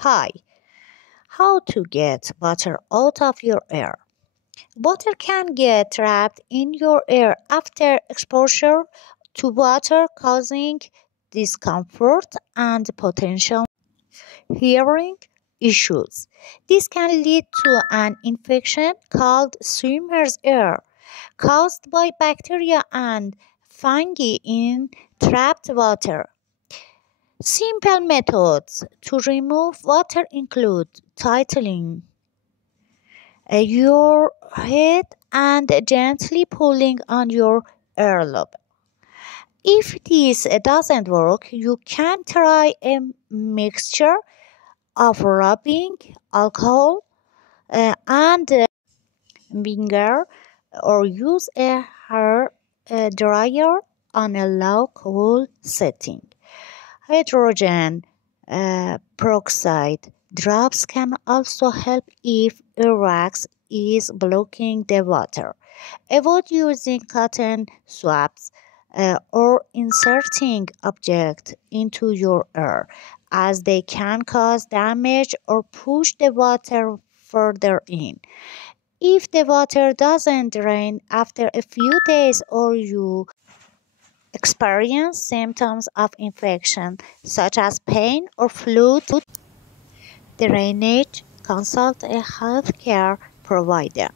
Hi, how to get water out of your air? Water can get trapped in your air after exposure to water, causing discomfort and potential hearing issues. This can lead to an infection called swimmer's ear, caused by bacteria and fungi in trapped water. Simple methods to remove water include tightening your head and gently pulling on your earlobe. If this doesn't work, you can try a mixture of rubbing alcohol and vinegar, or use a hair dryer on a low cool setting. Hydrogen peroxide drops can also help if earwax is blocking the water. Avoid using cotton swabs or inserting objects into your ear, as they can cause damage or push the water further in. If the water doesn't drain after a few days, or you experience symptoms of infection such as pain or fluid drainage, consult a healthcare provider.